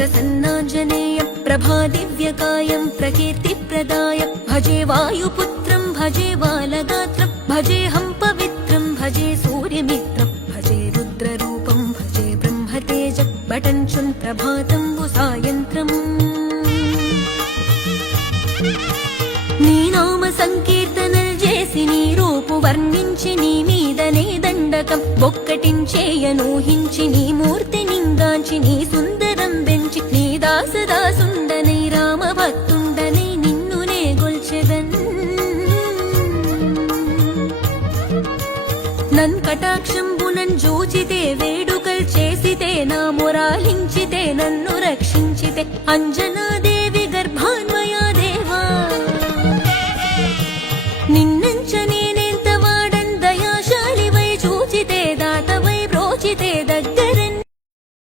प्रसन्नाञ्जनेयं प्रभादिव्यकायं प्रकीर्तिप्रदाय भजे वायुपुत्रं भजे बालगात्रं भजेऽहं पवित्रं भजे सूर्यमित्रं भजे रुद्ररूपं भजे ब्रह्मतेज बटञ्चुन् प्रभातं सायन्त्रम् నీ నామ సంకీర్తనలు చేసి నీ రూపు వర్ణించి నీ మీదనే దండకం బొక్కటించేయనూహించి నీ మూర్తి నింగాంచి నీ సుందరం పెంచి నీ దాసదాసుండనై రామభక్తుండనై నిన్నునే గొల్చెదన్ నన్ కటాక్షంబునన్ జూచితే వేడుకల్ చేసితే నా మొరాలించితే నన్ను రక్షించితే అంజన